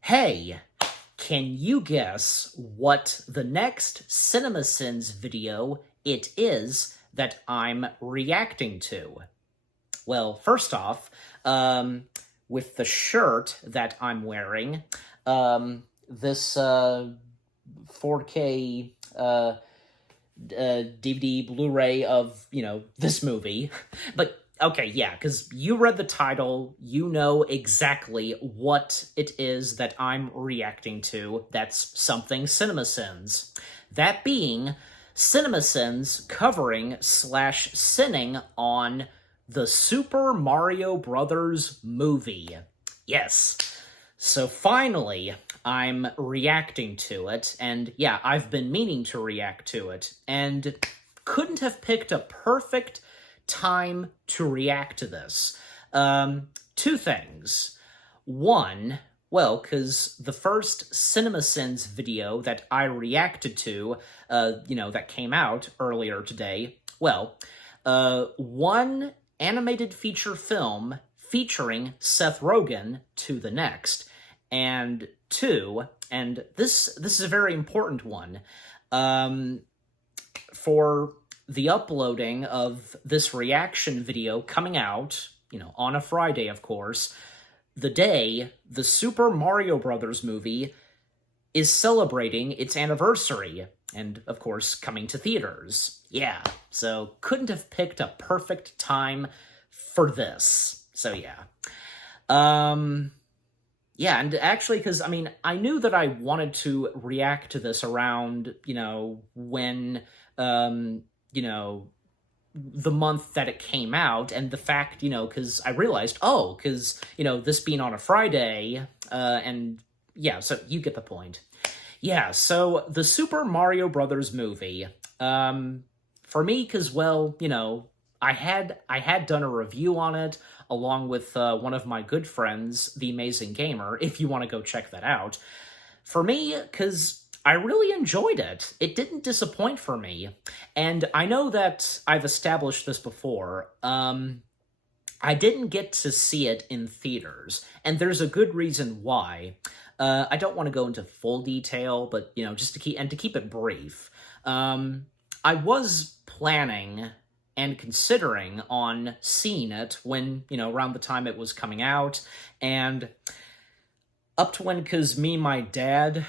Hey, can you guess what the next CinemaSins video it is that I'm reacting to? Well, first off, with the shirt that I'm wearing, this 4K DVD Blu-ray of, this movie. But okay, yeah, because you read the title, you know exactly what it is that I'm reacting to. That's something CinemaSins. That being CinemaSins covering slash sinning on the Super Mario Brothers movie. Yes. So finally, I'm reacting to it, and yeah, I've been meaning to react to it, and couldn't have picked a perfect time to react to this. Two things. One, well, because the first CinemaSins video that I reacted to, that came out earlier today, well, one animated feature film featuring Seth Rogen to the next. And two, and this is a very important one, for the uploading of this reaction video coming out, on a Friday, of course, the day the Super Mario Brothers movie is celebrating its anniversary, and, of course, coming to theaters. Yeah, so couldn't have picked a perfect time for this. So, yeah. Yeah, and actually, because, I knew that I wanted to react to this around, when, the month that it came out, and the fact, because I realized, because, this being on a Friday, and, yeah, so you get the point. Yeah, so the Super Mario Brothers movie, for me, because, well, I had done a review on it, along with one of my good friends, The Amazing Gamer, if you want to go check that out. For me, because I really enjoyed it. It didn't disappoint for me. And I know that I've established this before. I didn't get to see it in theaters, and there's a good reason why. I don't want to go into full detail, but, just to keep it brief. I was planning and considering on seeing it when, around the time it was coming out, and up to when, because me and my dad,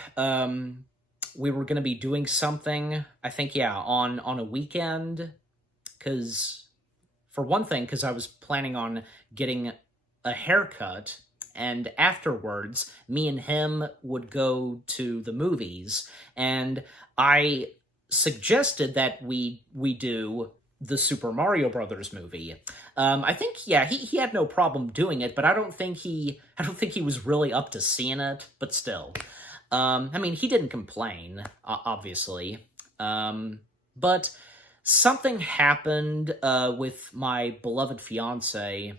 we were going to be doing something, I think, yeah, on a weekend, because, for one thing, because I was planning on getting a haircut, and afterwards, me and him would go to the movies, and I suggested that we do the Super Mario Brothers movie. I think, yeah, he had no problem doing it, but I don't think he was really up to seeing it. But still, he didn't complain, obviously. But something happened with my beloved fiance,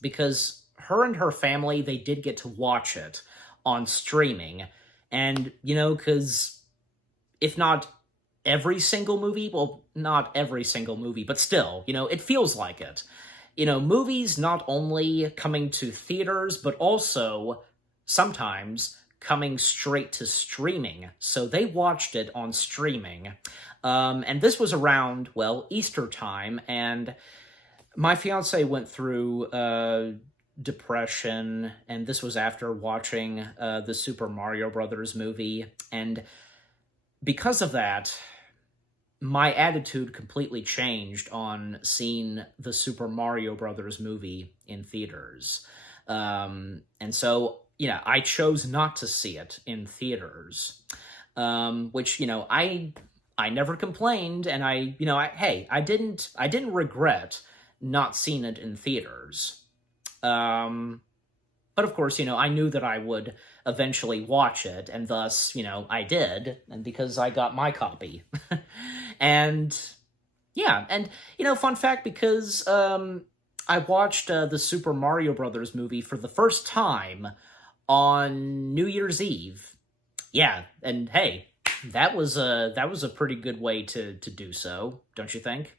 because her and her family, they did get to watch it on streaming, and because if not every single movie, well, not every single movie, but still, it feels like it. Movies not only coming to theaters, but also sometimes coming straight to streaming. So they watched it on streaming. And this was around, well, Easter time, and my fiance went through depression, and this was after watching the Super Mario Brothers movie, and because of that, my attitude completely changed on seeing the Super Mario Brothers movie in theaters. And so, I chose not to see it in theaters, which, I never complained, and I didn't regret not seeing it in theaters. But of course, I knew that I would eventually watch it, and thus, I did, and because I got my copy. And, yeah, and, fun fact, because I watched the Super Mario Brothers movie for the first time on New Year's Eve. Yeah, and hey, that was a pretty good way to do so, don't you think?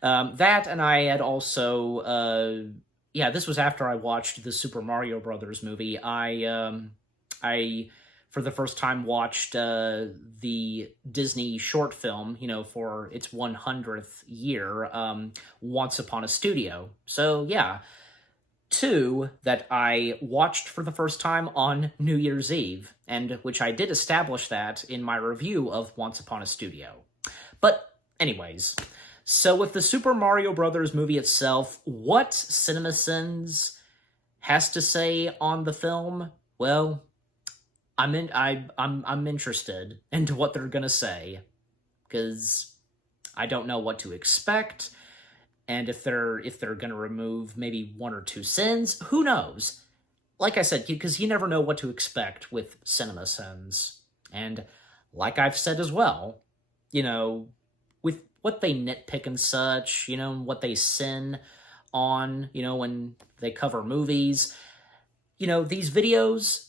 That, and I had also yeah, this was after I watched the Super Mario Brothers movie. I for the first time watched the Disney short film, for its 100th year, Once Upon a Studio. So yeah, two that I watched for the first time on New Year's Eve, and which I did establish that in my review of Once Upon a Studio. But anyways, so with the Super Mario Brothers movie itself, what CinemaSins has to say on the film? Well, I'm interested into what they're gonna say, because I don't know what to expect, and if they're gonna remove maybe one or two sins, who knows? Like I said, because you never know what to expect with CinemaSins, and like I've said as well, with what they nitpick and such, what they sin on, when they cover movies, these videos,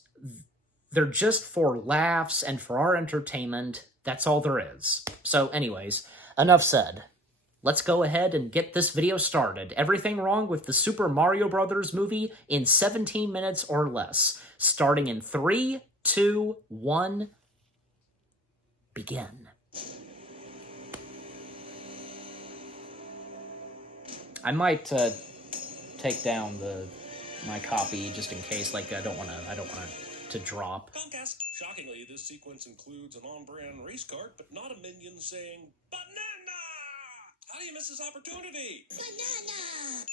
they're just for laughs and for our entertainment. That's all there is. So anyways, enough said. Let's go ahead and get this video started. Everything wrong with the Super Mario Brothers movie in 17 minutes or less. Starting in 3, 2, 1, begin. I might take down my copy just in case. Like I don't want to drop. Comcast. Shockingly, this sequence includes an on-brand race cart, but not a minion saying "banana." How do you miss this opportunity? Banana.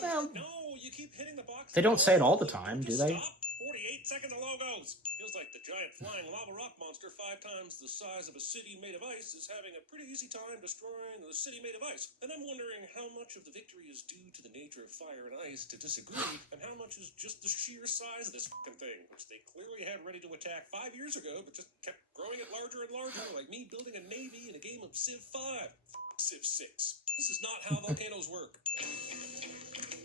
Well, no, you keep hitting the box. They don't say it all the time, do they? Stop. 48 seconds of logos. Feels like the giant flying lava rock monster 5 times the size of a city made of ice is having a pretty easy time destroying the city made of ice. And I'm wondering how much of the victory is due to the nature of fire and ice to disagree, and how much is just the sheer size of this fucking thing, which they clearly had ready to attack 5 years ago, but just kept growing it larger and larger, like me building a navy in a game of Civ 5. Civ 6. This is not how volcanoes work.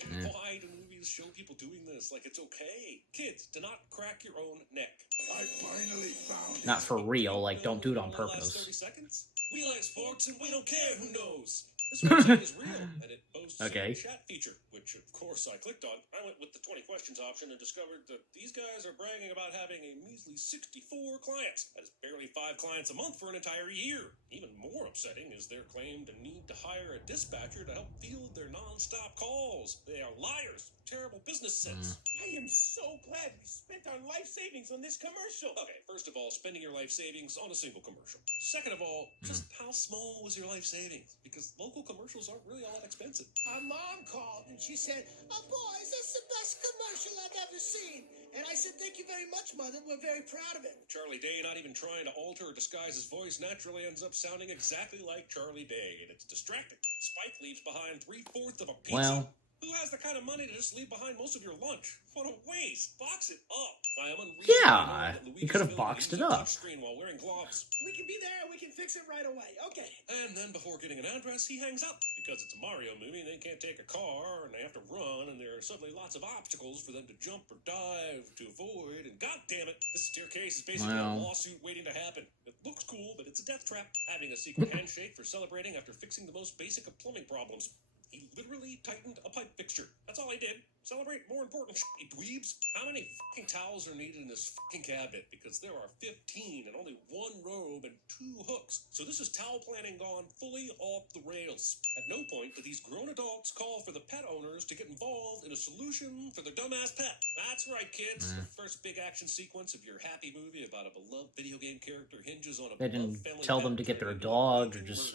Why do movies show people doing this like it's okay? Kids, do not crack your own neck. I finally found Not for real, like don't do it on purpose. 30 seconds? We like sports and we don't care who knows. This website is real, and it boasts Okay. a chat feature, which of course I clicked on. I went with the 20 questions option and discovered that these guys are bragging about having a measly 64 clients. That is barely 5 clients a month for an entire year. Even more upsetting is their claim to need to hire a dispatcher to help field their non-stop calls. They are liars. Terrible business sense. I am so glad we spent our life savings on this commercial. Okay, first of all, spending your life savings on a single commercial. Second of all, just how small was your life savings? Because local commercials aren't really all that expensive. Our mom called and she said, "Oh boys, that's the best commercial I've ever seen." And I said, "Thank you very much, Mother. We're very proud of it." Charlie Day, not even trying to alter or disguise his voice, naturally ends up sounding exactly like Charlie Day, and it's distracting. Spike leaves behind 3/4 of a pizza. Well, who has the kind of money to just leave behind most of your lunch? What a waste! Box it up. I am yeah, you could have boxed it up. Screen while wearing gloves. We can be there and we can fix it right away. Okay. And then before getting an address, he hangs up. Because it's a Mario movie and they can't take a car and they have to run and there are suddenly lots of obstacles for them to jump or dive to avoid. And god damn it, this staircase is basically a lawsuit waiting to happen. It looks cool, but it's a death trap. Having a secret handshake for celebrating after fixing the most basic of plumbing problems. He literally tightened a pipe fixture. That's all he did. Celebrate more important shit, dweebs. How many fucking towels are needed in this fucking cabinet? Because there are 15 and only 1 robe and 2 hooks. So this is towel planning gone fully off the rails. At no point do these grown adults call for the pet owners to get involved in a solution for their dumbass pet. That's right, kids. The first big action sequence of your happy movie about a beloved video game character hinges on a They didn't tell them to get their dog or just...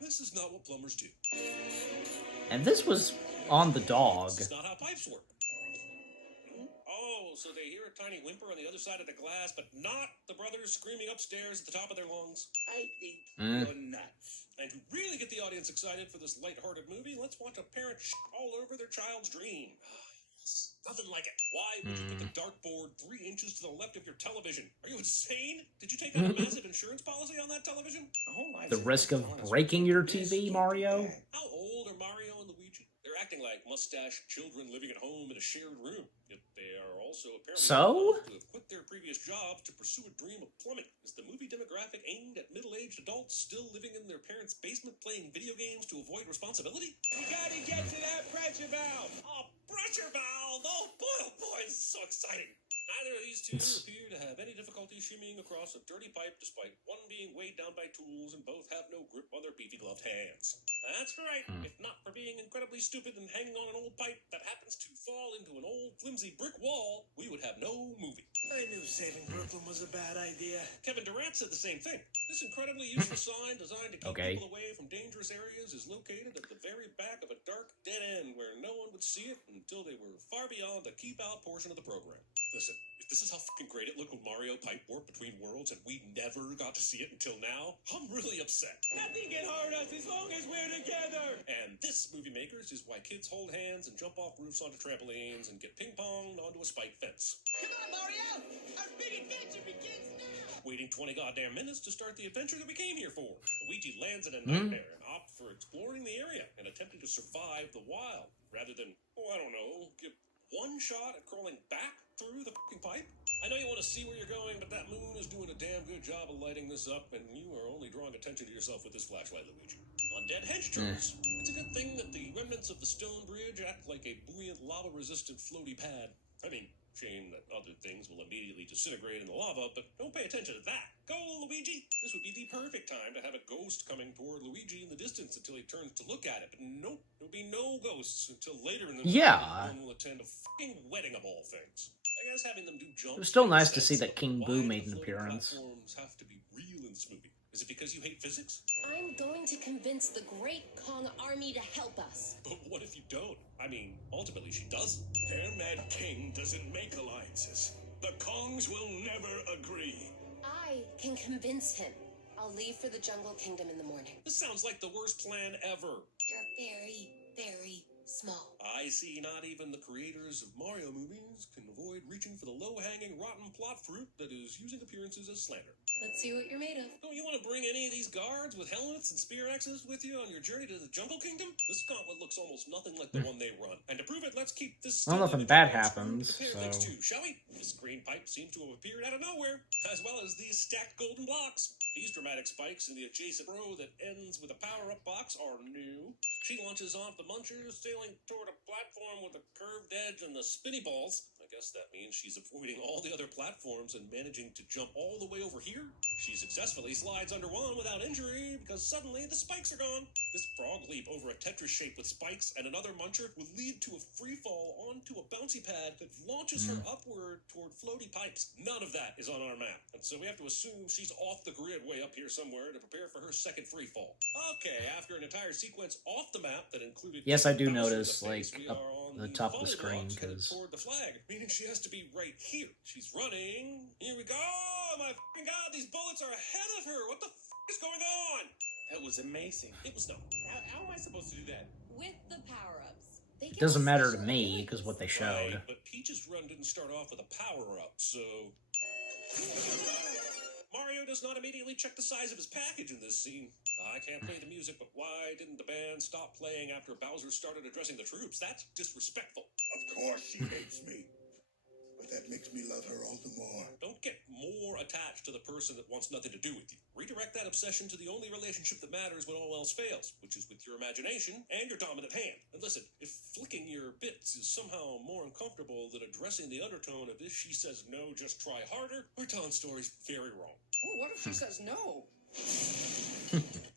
This is not what plumbers do. And this was on the dog. This is not how pipes work. Oh, so they hear a tiny whimper on the other side of the glass, but not the brothers screaming upstairs at the top of their lungs. I think you're nuts. And to really get the audience excited for this lighthearted movie, let's watch a parent all over their child's dream. Nothing like it. Why would you put the dartboard 3 inches to the left of your television? Are you insane? Did you take out a massive insurance policy on that television? The risk of breaking your TV, Mario? How old are Mario and Luigi? They're acting like mustached children living at home in a shared room. Yet they are also apparently So? to have quit their previous jobs to pursue a dream of plumbing. Is the movie demographic aimed at middle-aged adults still living in their parents' basement playing video games to avoid responsibility? You gotta get to that pressure valve! Oh, pressure valve! Oh boy, this is so exciting. Neither of these two appear to have any difficulty shimmying across a dirty pipe, despite one being weighed down by tools and both have no grip on their beefy gloved hands. That's right. If not for being incredibly stupid and hanging on an old pipe that happens to fall into an old flimsy brick wall, we would have no movie. I knew saving Brooklyn was a bad idea. Kevin Durant said the same thing. This incredibly useful sign designed to keep Okay. people away from dangerous areas is located at the very back of a dark dead end where no one would see it until they were far beyond the keep out portion of the program. Listen, if this is how fucking great it looked when Mario pipe warped between worlds and we never got to see it until now, I'm really upset. Nothing can hurt us as long as we're together! And this, movie makers, is why kids hold hands and jump off roofs onto trampolines and get ping-ponged onto a spiked fence. Come on, Mario! Our big adventure begins now! Waiting 20 goddamn minutes to start the adventure that we came here for. Luigi lands in a nightmare and opts for exploring the area and attempting to survive the wild, rather than, I don't know, give one shot at crawling back through the fucking pipe. I know you want to see where you're going, but that moon is doing a damn good job of lighting this up, and you are only drawing attention to yourself with this flashlight, Luigi. Undead hench troops. It's a good thing that the remnants of the stone bridge act like a buoyant, lava-resistant floaty pad. I mean, shame that other things will immediately disintegrate in the lava, but don't pay attention to that. Go, Luigi! This would be the perfect time to have a ghost coming toward Luigi in the distance until he turns to look at it. But nope, there'll be no ghosts until later in the movie. Yeah. One will attend a fucking wedding of all things. I guess having them do jumps. It was still nice to makes see sense, that King but Boo why made do an floating appearance. Platforms have to be real in this movie. Is it because you hate physics? I'm going to convince the Great Kong Army to help us. But what if you don't? I mean, ultimately she does. Their Mad King doesn't make alliances. The Kongs will never agree. I can convince him. I'll leave for the Jungle Kingdom in the morning. This sounds like the worst plan ever. You're very, very small. I see not even the creators of Mario movies can avoid reaching for the low-hanging, rotten plot fruit that is using appearances as slander. Let's see what you're made of. Don't you want to bring any of these guards with helmets and spear axes with you on your journey to the Jungle Kingdom? This gauntlet looks almost nothing like the one they run. And to prove it, let's keep this Well, still nothing image bad on screen happens, to compare things so- to, shall we? This green pipe seems to have appeared out of nowhere, as well as these stacked golden blocks. These dramatic spikes in the adjacent row that ends with a power-up box are new. She launches off the munchers, sailing toward a platform with a curved edge and the spinny balls. I guess that means she's avoiding all the other platforms and managing to jump all the way over here. She successfully slides under one without injury because suddenly the spikes are gone. This frog leap over a Tetris shape with spikes and another muncher would lead to a free fall onto a bouncy pad that launches her upward toward floaty pipes. None of that is on our map, and so we have to assume she's off the grid way up here somewhere to prepare for her second free fall. Okay, after an entire sequence off the map that included... Yes, I do Bowser in the notice, face, like, we up are on the top of the volley screen, blocks headed 'cause- toward the flag, meaning she has to be right here. She's running. Here we go. Oh my fucking god, these bullets are ahead of her. What the is going on? That was amazing. It was no. How am I supposed to do that? With the power-ups. It doesn't matter to me, because what they showed. Right, but Peach's run didn't start off with a power-up, so... Mario does not immediately check the size of his package in this scene. I can't play the music, but why didn't the band stop playing after Bowser started addressing the troops? That's disrespectful. Of course she hates me. But that makes me love her all the more. Don't get more attached to the person that wants nothing to do with you. Redirect that obsession to the only relationship that matters when all else fails, which is with your imagination and your dominant hand. And listen, if flicking your bits is somehow more uncomfortable than addressing the undertone of if she says no, just try harder, we're telling stories very wrong. Well, what if she says no?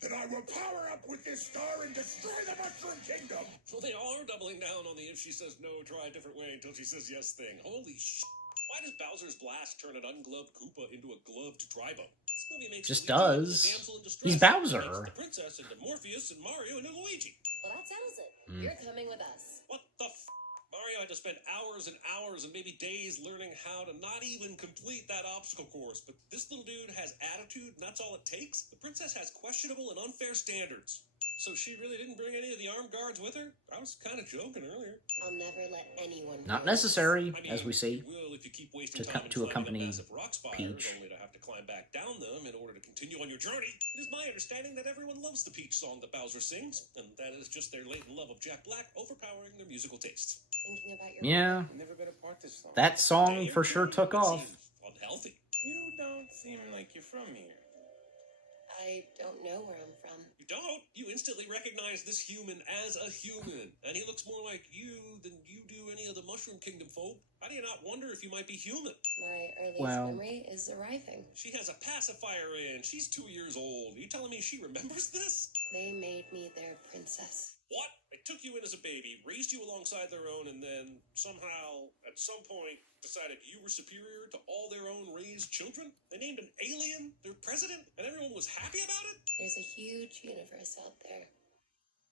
Then I will power up with this star and destroy the Mushroom Kingdom! Well, they all are doubling down on the if she says no, try a different way until she says yes thing. Holy shit. Why does Bowser's blast turn an ungloved Koopa into a gloved Tribo? This movie makes Just Luigi into does. the damsel in distress. He's Bowser. Makes the princess into Morpheus and Mario into Luigi. Well, that settles it. You're coming with us. What the f? Mario had to spend hours and hours and maybe days learning how to not even complete that obstacle course, but this little dude has attitude and that's all it takes? The princess has questionable and unfair standards. So she really didn't bring any of the armed guards with her? I was kind of joking earlier. I'll never let anyone. Not ruin this. necessary, I mean, as we see. you will if you keep wasting to time to in climbing accompany up massive rock spires, Peach. only to have to climb back down them in order to continue on your journey. It is my understanding that everyone loves the Peach song that Bowser sings, and that is just their latent love of Jack Black overpowering their musical tastes. Thinking about your. Yeah, I've never been a part this song. that song Damn, for sure took it off. seems unhealthy. You don't seem like you're from here. I don't know where I'm from. You don't. You instantly recognize this human as a human, and he looks more like you than you do any of the Mushroom Kingdom folk. How do you not wonder if you might be human? My earliest Well- memory is arriving. She has a pacifier in. She's 2 years old. Are you telling me she remembers this? They made me their princess. What? They took you in as a baby, raised you alongside their own, and then somehow, at some point, decided you were superior to all their own raised children? They named an alien their president, and everyone was happy about it? There's a huge universe out there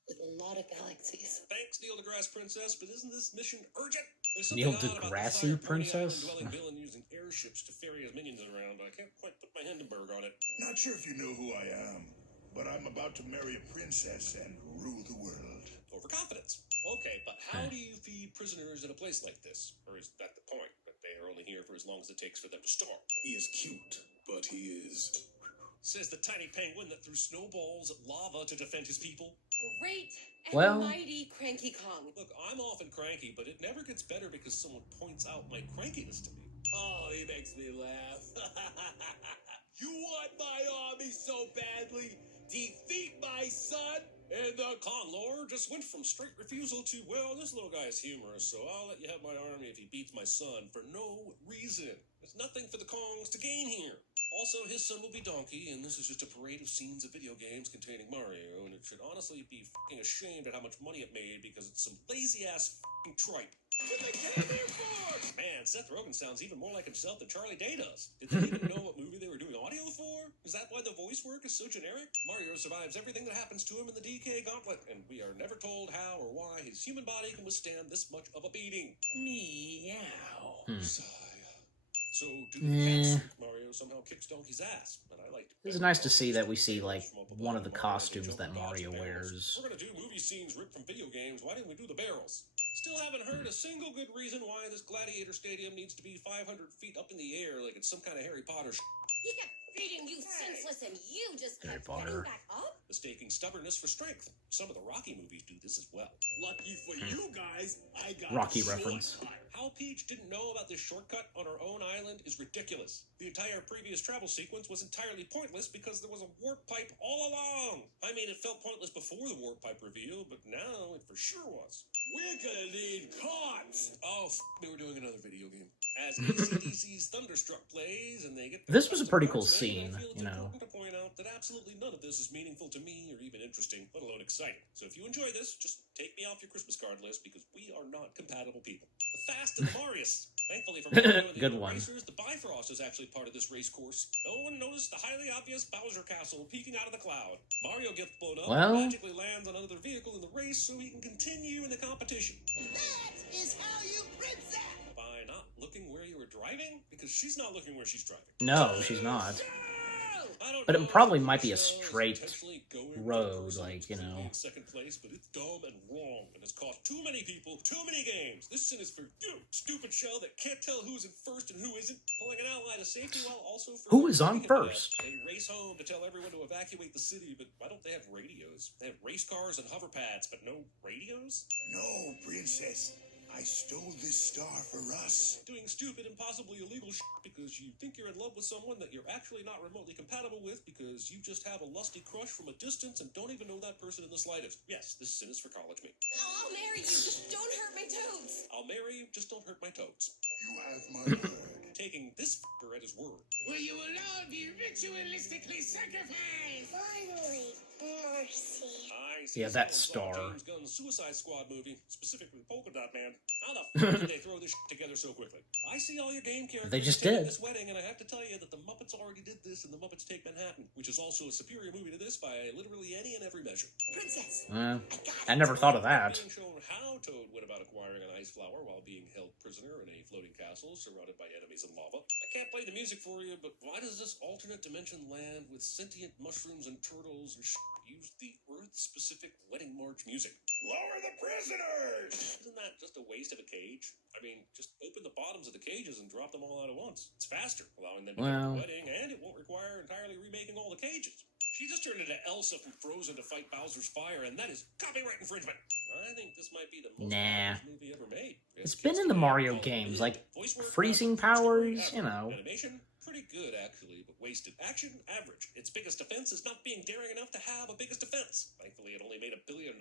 with a lot of galaxies. Thanks, Neil deGrasse Princess, but isn't this mission urgent? There's Neil something odd about deGrasse this Princess? dwelling villain using airships to ferry his minions around, but I can't quite put my Hindenburg on it. Not sure if you know who I am, but I'm about to marry a princess and rule the world. Overconfidence. Okay, but how do you feed prisoners in a place like this? Or is that the point, that they are only here for as long as it takes for them to starve? He is cute, but he is... Says the tiny penguin that threw snowballs at lava to defend his people. Great and Well- mighty Cranky Kong. Look, I'm often cranky, but it never gets better because someone points out my crankiness to me. Oh, he makes me laugh. You want my army so badly? Defeat my son? And the Kong Lord just went from straight refusal to, well, this little guy is humorous, so I'll let you have my army if he beats my son for no reason. There's nothing for the Kongs to gain here. Also, his son will be Donkey, and this is just a parade of scenes of video games containing Mario, and it should honestly be f***ing ashamed at how much money it made because it's some lazy-ass f***ing tripe. What they came here for? Man, Seth Rogen sounds even more like himself than Charlie Day does. Did they even know what movie they were doing audio for? Is that why the voice work is so generic? Mario survives everything that happens to him in the DK Gauntlet, and we are never told how or why his human body can withstand this much of a beating. Meow. Sigh. So, do the cats think Mario somehow kicks Donkey's ass? And I like It's nice to see that we see, like, one of the costumes that Mario If wears. we're gonna do movie scenes ripped from video games, why didn't we do the barrels? Still haven't heard a single good reason why this gladiator stadium needs to be 500 feet up in the air like it's some kind of Harry Potter He kept beating you senseless and you just Harry kept Potter. getting back up? mistaking stubbornness for strength. Some of the Rocky movies do this as well. Lucky for you guys, I got Rocky a reference. shortcut. How Peach didn't know about this shortcut on her own island is ridiculous. The entire previous travel sequence was entirely pointless because there was a warp pipe all along. I mean, it felt pointless before the warp pipe reveal, but now it for sure was. We're gonna need carts. Oh, me, we're doing another video game. As ACDC's Thunderstruck plays, and they get... This was a pretty cool parts made, I scene, feel it's you know. important to point out that absolutely none of this is meaningful to me or even interesting, let alone exciting. So if you enjoy this, just take me off your Christmas card list because we are not compatible people. The Fast and the Marius. Thankfully for Mario and the Good other one. racers, the Bifrost is actually part of this race course. No one noticed the highly obvious Bowser Castle peeking out of the cloud. Mario gets blown up Well- and magically lands on another vehicle in the race so he can continue in the competition. That is how you princess! By not looking where you were driving? Because she's not looking where she's driving. No, she's not. I don't But it know probably if might be a the show is straight intentionally going for road, the person like, who's you clearly know. in second place, but it's dumb and wrong, and it's cost too many people too many games. This sin is for you, stupid show that can't tell who's in first and who isn't, pulling an ally to safety while also Who is on forgetting about first? They race home to tell everyone to evacuate the city, but why don't they have radios? They have race cars and hover pads, but no radios? No, princess. I stole this star for us. Doing stupid, impossibly illegal shit because you think you're in love with someone that you're actually not remotely compatible with because you just have a lusty crush from a distance and don't even know that person in the slightest. Yes, this sin is for college me. Oh, I'll marry you. Just don't hurt my toads. I'll marry you, just don't hurt my toads. You have my word. Taking this f***er at his word. Where you will all be ritualistically sacrificed! Finally, mercy. I see Yeah, that someone saw star. James Gunn's Suicide Squad movie, specifically Polka Dot Man. How the f*** did they throw this shit together so quickly? I see all your game characters They just attending did. this wedding, and I have to tell you that the Muppets already did this in The Muppets Take Manhattan, which is also a superior movie to this by literally any and every measure. Princess, I never thought of that. Being shown how Toad went about acquiring an ice flower while being held prisoner in a floating castle surrounded by enemies and lava. I can't play the music for you, but why does this alternate dimension land with sentient mushrooms and turtles and use the Earth-specific wedding march music? Lower the prisoners! Isn't that just a waste of a cage? I mean, just open the bottoms of the cages and drop them all out at once. It's faster, allowing them to go to the wedding, and it won't require entirely remaking all the cages. She just turned into Elsa from Frozen to fight Bowser's fire, and that is copyright infringement. I think this might be the most Mario movie ever made. It's been in the Mario games, like freezing powers, you know. Animation, pretty good actually, but wasted. Action, average. Its biggest defense is not being daring enough to have a biggest defense. Thankfully, it only made $1 billion.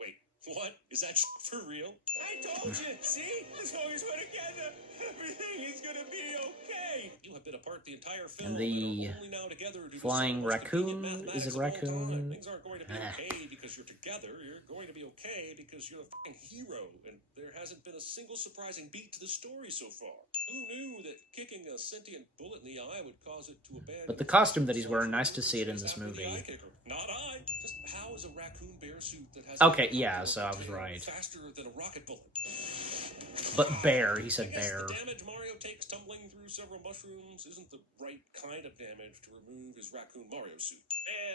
Wait, what? Is that for real? I told you. See? As long as we're together, everything is gonna be okay. You have been apart the entire film. And the and are only now together due to flying some of the most raccoon, convenient is it mathematics of all time. raccoon? Things aren't going to be okay because you're together. You're going to be okay because you're a fucking hero. And there hasn't been a single surprising beat to the story so far. Who knew that kicking a sentient bullet in the eye would cause it to abandon? But the costume that he's wearing, nice to see it in this movie. Not I. Just how is a raccoon bear suit that has Okay, yeah, so I was right. faster than a rocket bullet? But bear, he said I guess bear. the damage Mario takes tumbling through several mushrooms isn't the right kind of damage to remove his raccoon Mario suit.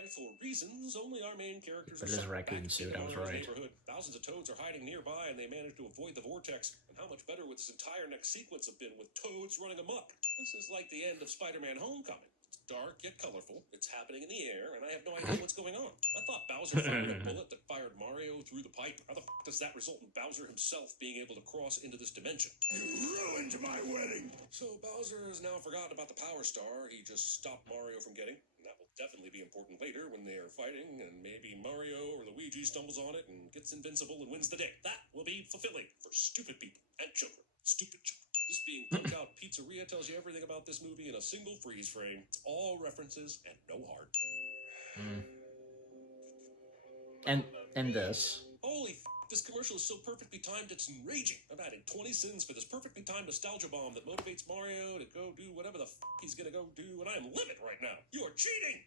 And for reasons only our main characters But it is a raccoon suit, I was right. Thousands of toads are hiding nearby and they manage to avoid the vortex. And how much better would this entire next sequence have been with toads running amok? This is like the end of Spider-Man Homecoming. It's dark yet colorful, it's happening in the air, and I have no idea what's going on. I thought Bowser fired a bullet that fired Mario through the pipe. How the f*** does that result in Bowser himself being able to cross into this dimension? You ruined my wedding! So Bowser has now forgotten about the Power Star he just stopped Mario from getting. And that will definitely be important later when they are fighting, and maybe Mario or Luigi stumbles on it and gets invincible and wins the day. That will be fulfilling for stupid people and children. Stupid children. This being Punch-Out Pizzeria tells you everything about this movie in a single freeze frame. It's all references and no heart. And this. Holy f***, this commercial is so perfectly timed, it's enraging. I've added 20 cents for this perfectly timed nostalgia bomb that motivates Mario to go do whatever the f*** he's gonna go do, and I am livid right now. You are cheating!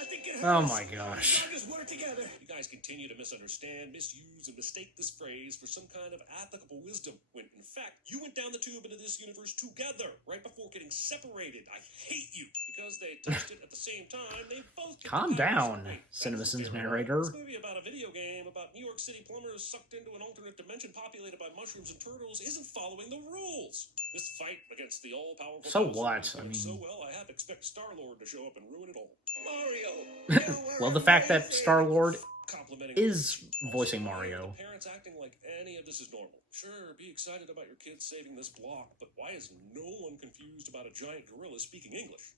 Nothing can hurt Oh us. my gosh. We'll just work together. You guys continue to misunderstand, misuse, and mistake this phrase for some kind of applicable wisdom, when in fact, you went down the tube into this universe together, right before getting separated. I hate you! Because they touched it at the same time, they both get Calm the powers. down, Wait, CinemaSins that's narrator. This movie about a video game about New York City plumbers sucked into an alternate dimension populated by mushrooms and turtles isn't following the rules. This fight against the all-powerful So Bowser what? is I going mean- so well, I half expect Star-Lord to show up and ruin it all. Mario. Well, the fact that Star-Lord Complimenting is voicing Mario. Parents acting like any of this is normal. Sure, be excited about your kids saving this block, but why is no one confused about a giant gorilla speaking English?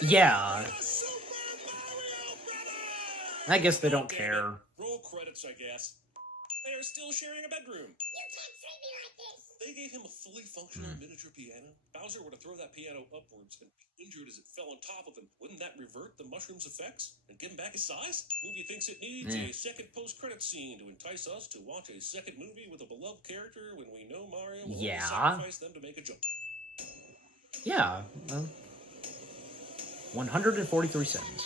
Yeah, The Super Mario Brothers! I guess they don't care. Roll credits, I guess. They are still sharing a bedroom. You can't treat me like this! They gave him a fully functional miniature piano. Bowser were to throw that piano upwards and be injured as it fell on top of him. Wouldn't that revert the mushroom's effects and give him back his size? Movie thinks it needs a second post-credit scene to entice us to watch a second movie with a beloved character when we know Mario will only Yeah. sacrifice them to make a jump. Yeah. 143 cents.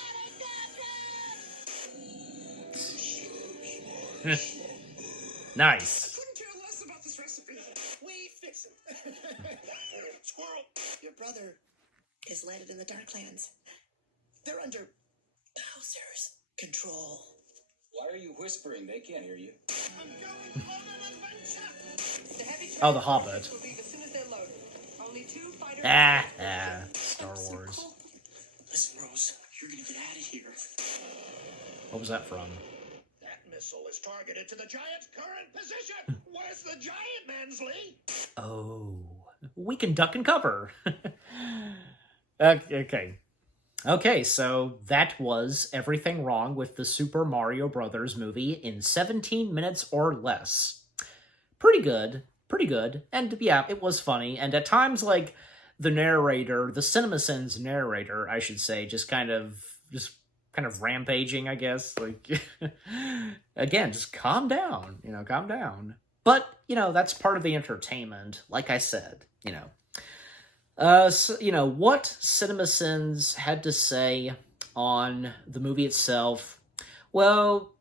Nice. Couldn't care less about this recipe. We fix it. Squirrel! Your brother is landed in the Darklands. They're under Bowser's control. Why are you whispering? They can't hear you. I'm going on an adventure. The heavy Oh, The Hobbit. will leave as soon as they're loaded. Only 2 fighters. Star Wars. Listen, Rose, you're gonna get out of here. What was that from? That missile is targeted to the giant's current position! Where's the giant, Mansley? Oh, we can duck and cover. Okay, so that was everything wrong with the Super Mario Brothers movie in 17 minutes or less. Pretty good. And yeah, it was funny. And at times, like, the narrator, the CinemaSins narrator, I should say, just kind of rampaging, I guess. Like, again, just calm down, calm down. But, that's part of the entertainment, like I said, So, what CinemaSins had to say on the movie itself, well,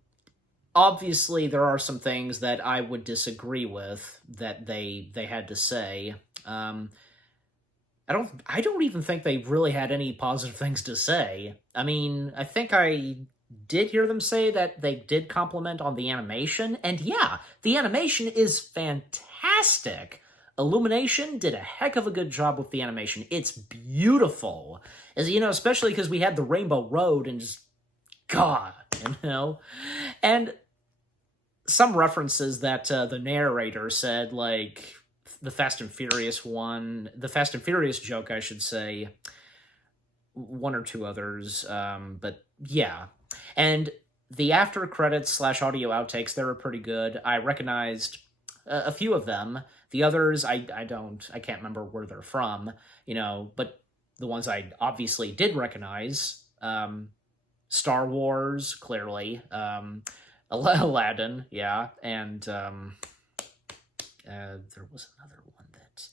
obviously there are some things that I would disagree with that they had to say. I don't even think they really had any positive things to say. I mean, I think I did hear them say that they did compliment on the animation, and yeah, the animation is fantastic. Illumination did a heck of a good job with the animation. It's beautiful. As you know, especially because we had the Rainbow Road and just God, you know? And some references that the narrator said, like the Fast and Furious joke, I should say, one or two others, but yeah. And the after credits / audio outtakes, they were pretty good. I recognized a few of them. The others, I can't remember where they're from, you know, but the ones I obviously did recognize, Star Wars, clearly, Aladdin, yeah, and there was another one that,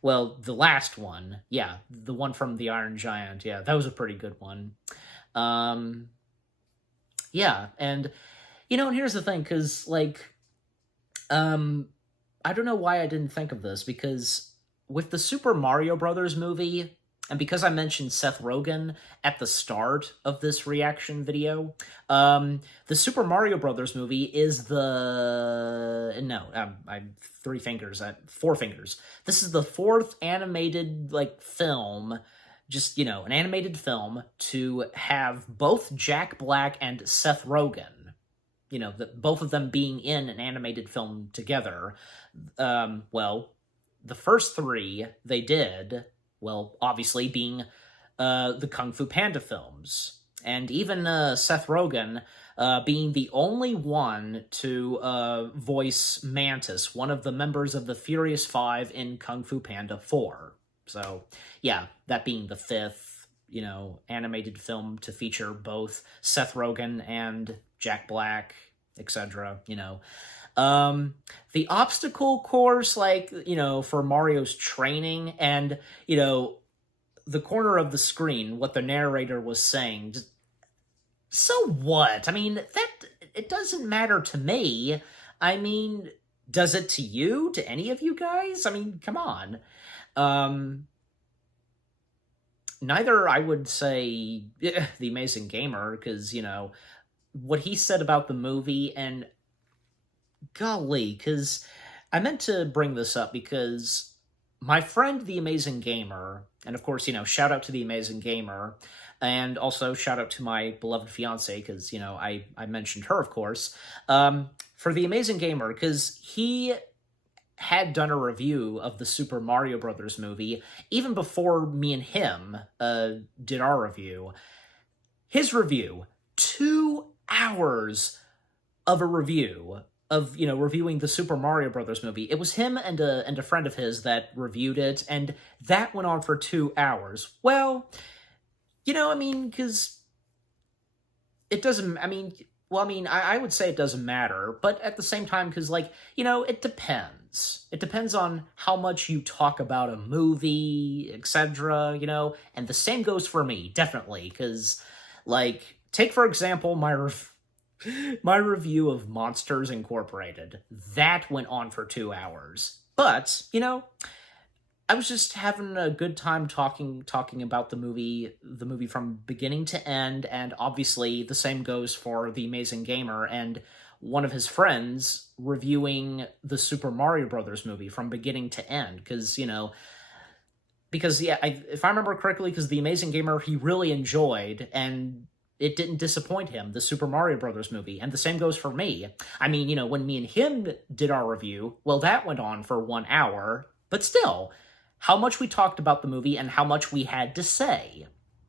well, the last one, yeah, the one from the Iron Giant, yeah, that was a pretty good one. Yeah, and, you know, and here's the thing, because, like, I don't know why I didn't think of this, because with the Super Mario Brothers movie, and because I mentioned Seth Rogen at the start of this reaction video, the Super Mario Brothers movie is four fingers. This is the fourth animated, like, film, just, you know, an animated film to have both Jack Black and Seth Rogen, you know, both of them being in an animated film together. Well, the first three they did, well, obviously being the Kung Fu Panda films. And even Seth Rogen being the only one to voice Mantis, one of the members of the Furious Five in Kung Fu Panda 4. So, yeah, that being the fifth, you know, animated film to feature both Seth Rogen and Jack Black, etc., you know. The obstacle course, like, you know, for Mario's training, and, you know, the corner of the screen, what the narrator was saying, just, so what? I mean, it doesn't matter to me. I mean, does it to you? To any of you guys? I mean, come on. Neither, I would say, The Amazing Gamer, because, you know, what he said about the movie, and golly, because I meant to bring this up because my friend, The Amazing Gamer, and of course, you know, shout out to The Amazing Gamer, and also shout out to my beloved fiance, because, you know, I mentioned her, of course, for The Amazing Gamer, because he had done a review of the Super Mario Brothers movie even before me and him did our review. His review, 2 hours of a review of, you know, reviewing the Super Mario Brothers movie. It was him and a friend of his that reviewed it, and that went on for 2 hours. Well, you know, I mean, because it doesn't, I mean, well, I mean, I would say it doesn't matter, but at the same time, because, like, you know, it depends. It depends on how much you talk about a movie, etc., you know, and the same goes for me, definitely, because, like, take, for example, my review of Monsters Incorporated. That went on for 2 hours. But, you know, I was just having a good time talking about the movie from beginning to end, and obviously the same goes for The Amazing Gamer and one of his friends reviewing the Super Mario Brothers movie from beginning to end, because, you know, yeah, if I remember correctly, because The Amazing Gamer, he really enjoyed, and it didn't disappoint him, the Super Mario Brothers movie, and the same goes for me. I mean, you know, when me and him did our review, well, that went on for 1 hour, but still, how much we talked about the movie and how much we had to say.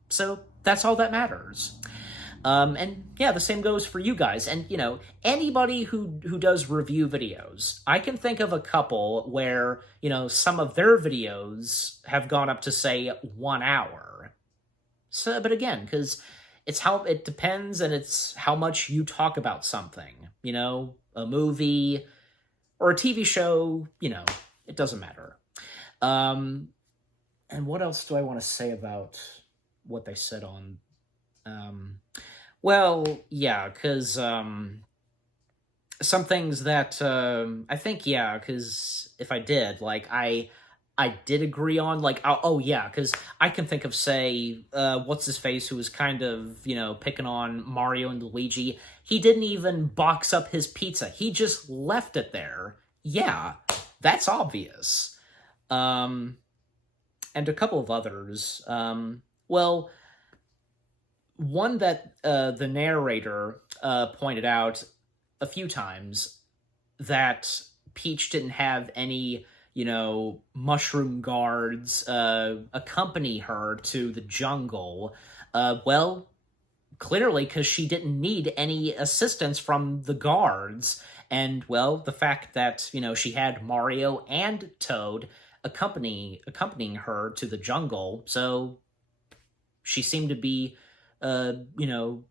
So that's all that matters. And yeah, the same goes for you guys. And, you know, anybody who does review videos, I can think of a couple where, you know, some of their videos have gone up to, say, 1 hour. So, but again, because it's how it depends, and it's how much you talk about something, you know, a movie or a TV show, you know, it doesn't matter. And what else do I want to say about what they said on, well, yeah, because, some things that, I think, yeah, because if I did, like, I I did agree on, like, oh yeah, because I can think of, say, what's his face, who was kind of, picking on Mario and Luigi. He didn't even box up his pizza. He just left it there. Yeah, that's obvious. And a couple of others. Well, one that the narrator pointed out a few times, that Peach didn't have any mushroom guards accompany her to the jungle. Well, clearly because she didn't need any assistance from the guards. And, well, the fact that, she had Mario and Toad accompanying her to the jungle, so she seemed to be,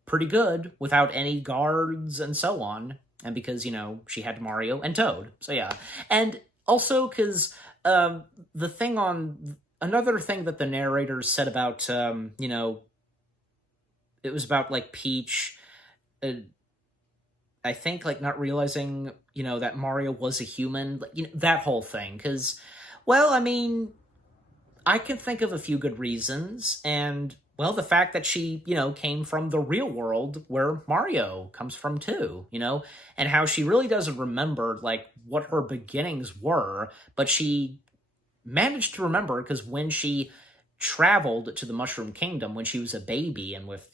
pretty good without any guards and so on. And because, she had Mario and Toad. So, yeah. And also, because another thing that the narrator said about, it was about, like, Peach, I think, like, not realizing, that Mario was a human, that whole thing. Because, well, I mean, I can think of a few good reasons, and, well, the fact that she, came from the real world where Mario comes from too, and how she really doesn't remember, like, what her beginnings were, but she managed to remember because when she traveled to the Mushroom Kingdom when she was a baby and with,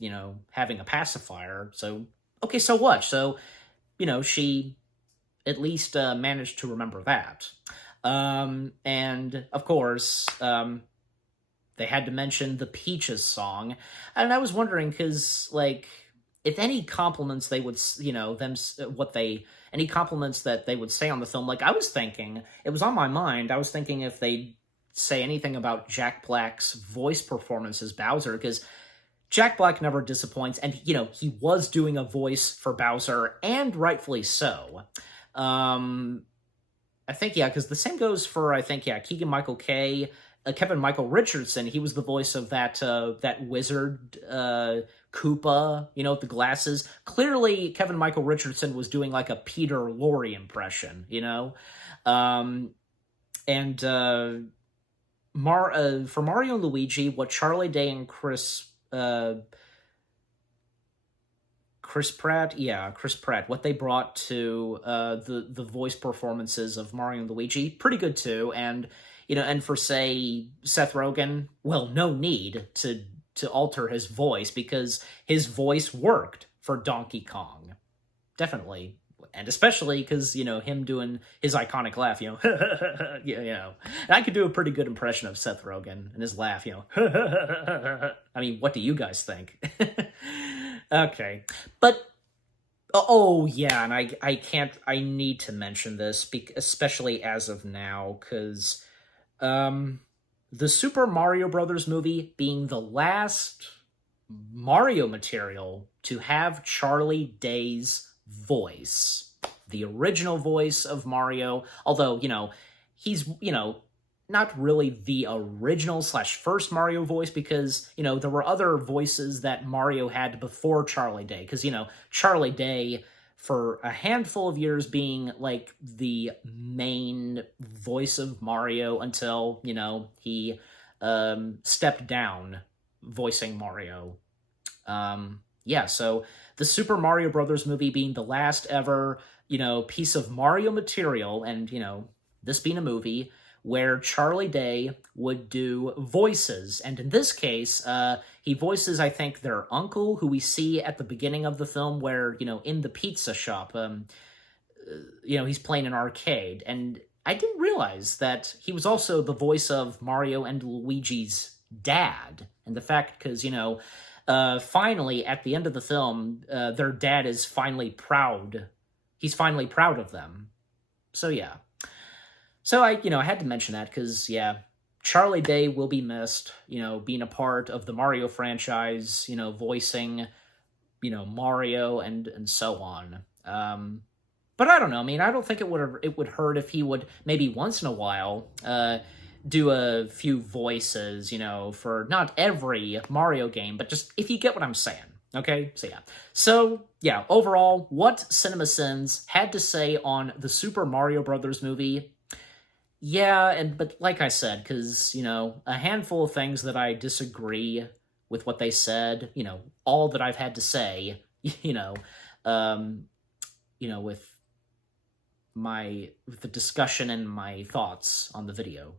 having a pacifier, so, okay, so what? So, she at least managed to remember that. And, of course, they had to mention the Peaches song. And I was wondering, because, like, if any compliments they would, any compliments that they would say on the film, like, I was thinking, it was on my mind, I was thinking if they'd say anything about Jack Black's voice performance as Bowser, because Jack Black never disappoints, and, he was doing a voice for Bowser, and rightfully so. I think, yeah, because the same goes for, I think, yeah, Keegan-Michael Kay, Kevin Michael Richardson. He was the voice of that wizard, Koopa, with the glasses. Clearly, Kevin Michael Richardson was doing, like, a Peter Lorre impression, And for Mario and Luigi, what Charlie Day and Chris Pratt, what they brought to the voice performances of Mario and Luigi, pretty good too. And and for, say, Seth Rogen, well, no need to alter his voice because his voice worked for Donkey Kong, definitely. And especially because, him doing his iconic laugh, And I could do a pretty good impression of Seth Rogen and his laugh, I mean, what do you guys think? Okay. But, oh, yeah, and I need to mention this, especially as of now, because, the Super Mario Brothers movie being the last Mario material to have Charlie Day's voice, the original voice of Mario, although, he's, not really the original / first Mario voice because, there were other voices that Mario had before Charlie Day, because, Charlie Day, for a handful of years being, like, the main voice of Mario until, he stepped down voicing Mario. Yeah, so the Super Mario Brothers movie being the last ever, piece of Mario material, and, this being a movie where Charlie Day would do voices. And in this case, he voices, I think, their uncle, who we see at the beginning of the film where, in the pizza shop, he's playing an arcade. And I didn't realize that he was also the voice of Mario and Luigi's dad. And the fact, because, finally, at the end of the film, their dad is finally proud. He's finally proud of them. So, yeah. So I had to mention that because, yeah, Charlie Day will be missed, being a part of the Mario franchise, voicing, Mario and so on. But I don't know. I mean, I don't think it would hurt if he would maybe once in a while do a few voices, for not every Mario game, but just if you get what I'm saying. Okay, so yeah. So, yeah, overall, what CinemaSins had to say on the Super Mario Brothers movie, Yeah, but like I said, because, a handful of things that I disagree with what they said, all that I've had to say, um, with with the discussion and my thoughts on the video.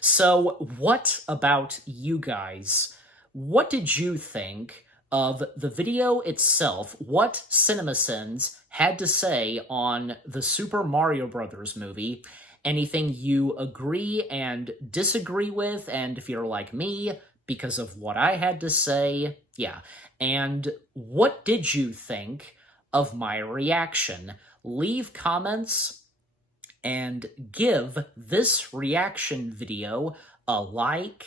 So, what about you guys? What did you think of the video itself? What CinemaSins had to say on the Super Mario Brothers movie? Anything you agree and disagree with, and if you're like me, because of what I had to say, yeah. And what did you think of my reaction? Leave comments and give this reaction video a like,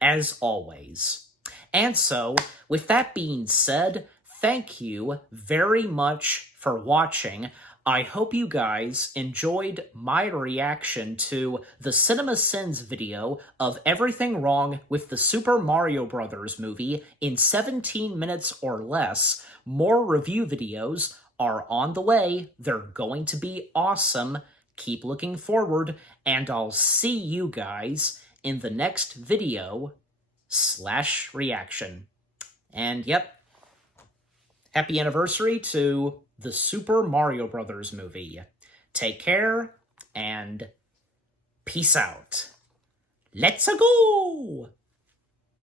as always. And so, with that being said, thank you very much for watching. I hope you guys enjoyed my reaction to the CinemaSins video of everything wrong with the Super Mario Brothers movie in 17 minutes or less. More review videos are on the way. They're going to be awesome. Keep looking forward, and I'll see you guys in the next video/reaction. And yep, happy anniversary to the Super Mario Brothers movie. Take care, and peace out. Let's-a go!